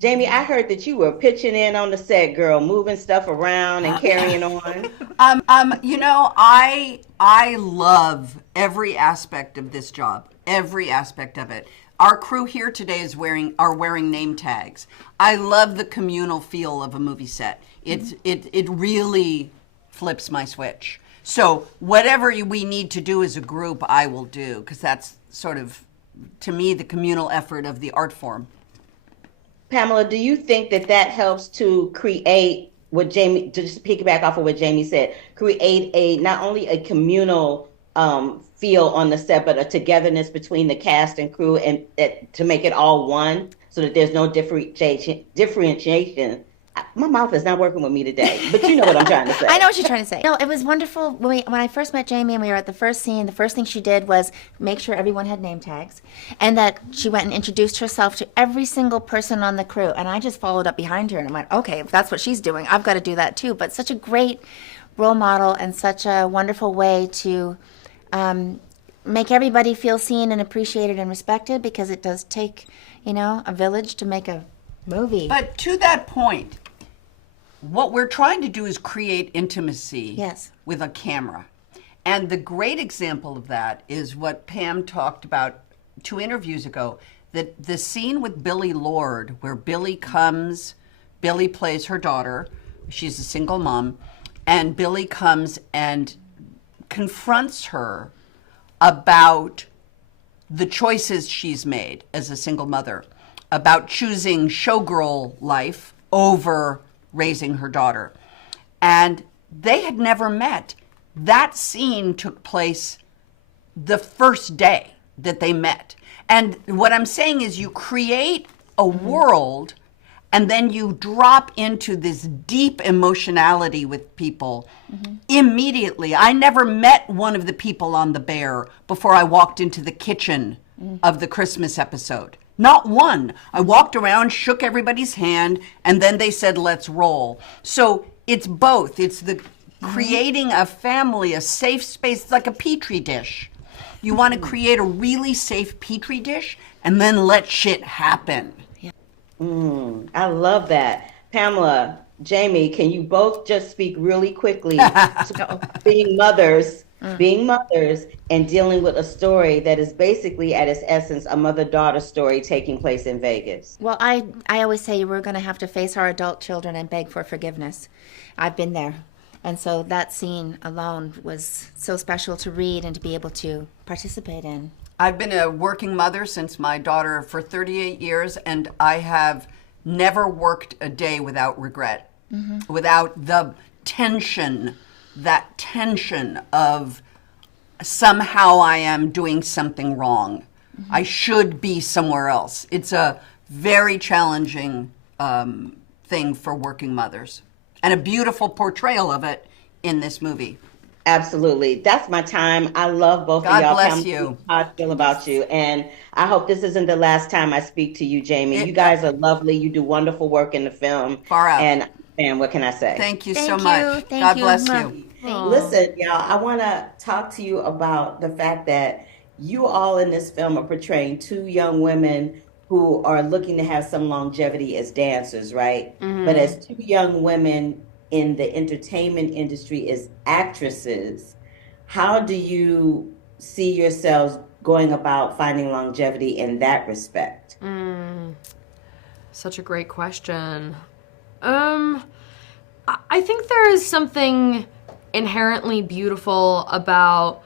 Jamie, I heard that you were pitching in on the set, girl, moving stuff around and carrying on. I love every aspect of this job, every aspect of it. Our crew here today are wearing name tags. I love the communal feel of a movie set. It really flips my switch. So whatever we need to do as a group, I will do, because that's sort of, to me, the communal effort of the art form. Pamela, do you think that that helps to create what Jamie, to just piggyback off of what Jamie said, create a not only a communal feel on the set, but a togetherness between the cast and crew, and to make it all one, so that there's no differentiation. My mouth is not working with me today, but you know what I'm trying to say. I know what you're trying to say. No, it was wonderful. When I first met Jamie and we were at the first scene, the first thing she did was make sure everyone had name tags, and that she went and introduced herself to every single person on the crew. And I just followed up behind her and I went, okay, if that's what she's doing, I've got to do that too. But such a great role model and such a wonderful way to make everybody feel seen and appreciated and respected, because it does take, a village to make a movie. But to that point, what we're trying to do is create intimacy Yes. with a camera. And the great example of that is what Pam talked about 2 interviews ago, that the scene with Billy Lord, where Billy plays her daughter, she's a single mom, and Billy comes and confronts her about the choices she's made as a single mother, about choosing showgirl life over raising her daughter. And they had never met. That scene took place the first day that they met. And what I'm saying is, you create a world and then you drop into this deep emotionality with people immediately. I never met one of the people on The Bear before I walked into the kitchen of the Christmas episode. Not one. I walked around, shook everybody's hand, and then they said, let's roll. So it's both. It's the creating a family, a safe space. It's like a petri dish. You want to create a really safe petri dish and then let shit happen. I love that. Pamela, Jamie, can you both just speak really quickly to being mothers and dealing with a story that is basically at its essence a mother-daughter story taking place in Vegas? Well, I always say we're going to have to face our adult children and beg for forgiveness. I've been there. And so that scene alone was so special to read and to be able to participate in. I've been a working mother since my daughter for 38 years, and I have never worked a day without regret, without the tension, that tension of somehow I am doing something wrong. I should be somewhere else. It's a very challenging thing for working mothers, and a beautiful portrayal of it in this movie. Absolutely. That's my time. I love both of y'all. God bless Pamela, you. how I feel about you. And I hope this isn't the last time I speak to you, Jamie. You guys are lovely. You do wonderful work in the film. Far out. And what can I say? Thank you Thank so you. much. Thank God you. bless Mwah. you. Listen, y'all, I want to talk to you about the fact that you all in this film are portraying 2 young women who are looking to have some longevity as dancers, right? But as 2 young women in the entertainment industry as actresses, how do you see yourselves going about finding longevity in that respect? Such a great question. I think there is something inherently beautiful about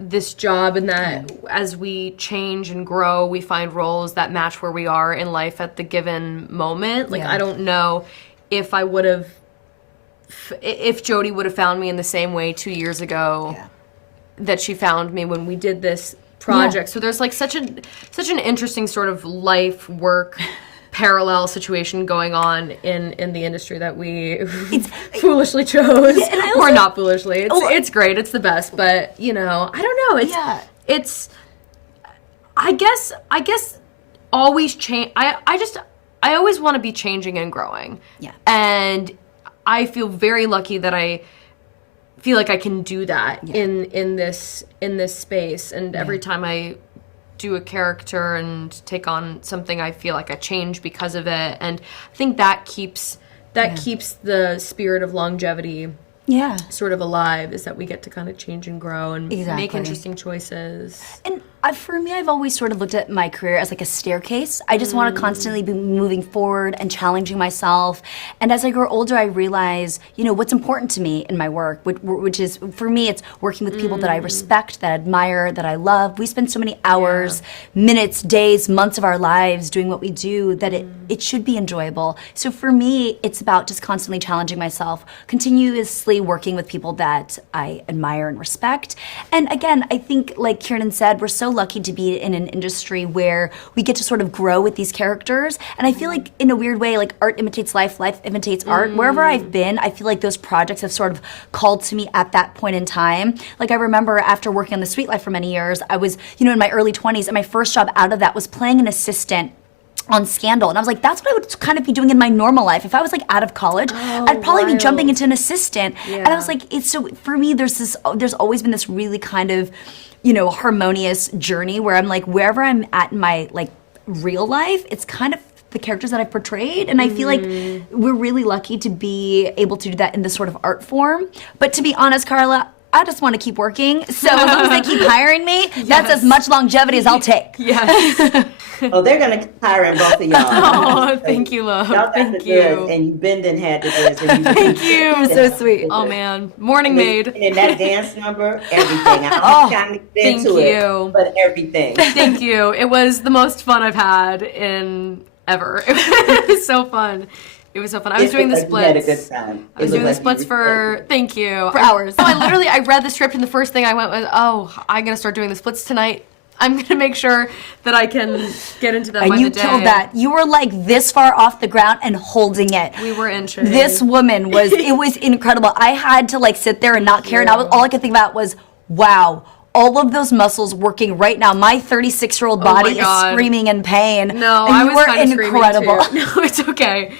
this job, and that as we change and grow, we find roles that match where we are in life at the given moment. Like, I don't know if I would have, if Jodie would have found me in the same way 2 years ago that she found me when we did this project. So there's like such an interesting sort of life work parallel situation going on in the industry that we foolishly chose, or not foolishly. It's great. It's the best, but I don't know. It's I guess always change. I always want to be changing and growing. Yeah. And I feel very lucky that I feel like I can do that in this space. And every time I do a character and take on something, I feel like I change because of it. And I think that keeps the spirit of longevity sort of alive, is that we get to kind of change and grow and make interesting choices. And for me, I've always sort of looked at my career as like a staircase. I just want to constantly be moving forward and challenging myself. And as I grow older, I realize, what's important to me in my work, which is, for me, it's working with people that I respect, that I admire, that I love. We spend so many hours, minutes, days, months of our lives doing what we do that it should be enjoyable. So for me, it's about just constantly challenging myself, continuously working with people that I admire and respect. And again, I think, like Kieran said, we're so lucky to be in an industry where we get to sort of grow with these characters. And I feel like, in a weird way, like art imitates life, life imitates art. Wherever I've been, I feel like those projects have sort of called to me at that point in time. Like, I remember after working on The Sweet Life for many years, I was, in my early 20s, and my first job out of that was playing an assistant on Scandal. And I was like, that's what I would kind of be doing in my normal life. If I was like out of college, I'd probably be jumping into an assistant. And I was like, for me, there's always been this really kind of, harmonious journey where I'm like, wherever I'm at in my like real life, it's kind of the characters that I've portrayed. And I feel like we're really lucky to be able to do that in this sort of art form. But to be honest, Carla, I just want to keep working. So as long as they keep hiring me, that's as much longevity as I'll take. They're going to keep hiring both of y'all. Oh, thank you, love. Y'all got Thank the you. goods, and you bend and had the goods. And you Thank you. So sweet. Oh, man. Morning maid. And that dance number, everything. I'm trying to get into it, but everything. Thank you. It was the most fun I've had in ever. It was so fun. It was so fun. I was doing the splits. You had a good time. I was doing the splits for, thank you. For hours. So I read the script, and the first thing I went was, I'm going to start doing the splits tonight. I'm going to make sure that I can get into them by the day. And you killed that. You were like this far off the ground and holding it. We were inches. This woman it was incredible. I had to like sit there and not care. And all I could think about was, wow, all of those muscles working right now. My 36-year-old body is screaming in pain. No, and I you was were kind of incredible. screaming too. No, it's okay.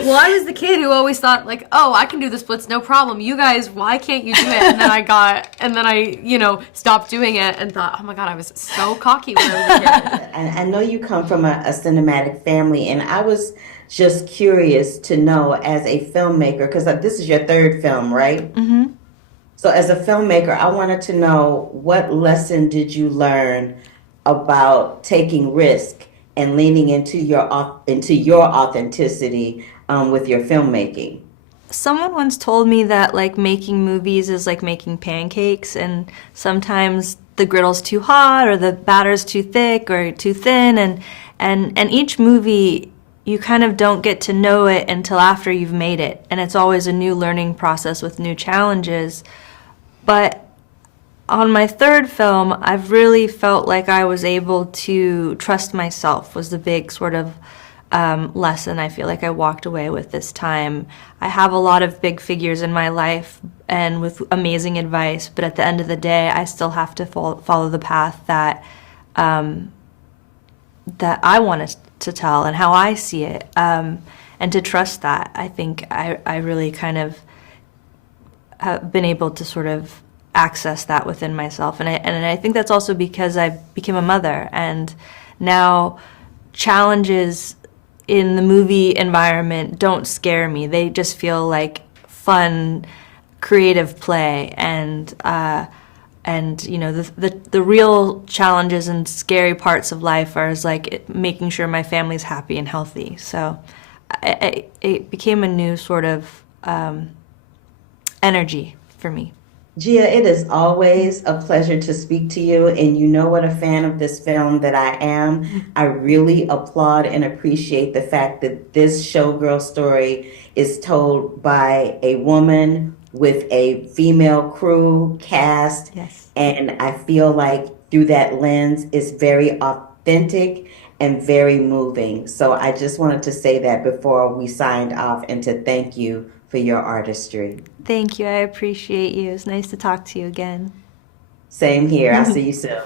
Well, I was the kid who always thought, like, I can do the splits, no problem. You guys, why can't you do it? And then I stopped doing it and thought, oh my God, I was so cocky when I was a kid. I know you come from a cinematic family, and I was just curious to know, as a filmmaker, because this is your third film, right? Mm-hmm. So as a filmmaker, I wanted to know, what lesson did you learn about taking risk and leaning into your authenticity with your filmmaking? Someone once told me that like making movies is like making pancakes, and sometimes the griddle's too hot or the batter's too thick or too thin, and each movie you kind of don't get to know it until after you've made it, and it's always a new learning process with new challenges. But on my third film, I've really felt like I was able to trust myself, was the big sort of lesson I feel like I walked away with this time. I have a lot of big figures in my life and with amazing advice, but at the end of the day, I still have to follow the path that I want to tell and how I see it, and to trust that. I think I really kind of have been able to sort of access that within myself, and I think that's also because I became a mother, and now challenges in the movie environment don't scare me. They just feel like fun, creative play, and the real challenges and scary parts of life are like making sure my family's happy and healthy. So it became a new sort of energy for me. Gia, it is always a pleasure to speak to you, and you know what a fan of this film that I am. I really applaud and appreciate the fact that this Showgirl story is told by a woman with a female crew cast. Yes. And I feel like through that lens, it's very authentic and very moving. So I just wanted to say that before we signed off, and to thank you for your artistry. Thank you. I appreciate you. It's nice to talk to you again. Same here. I'll see you soon.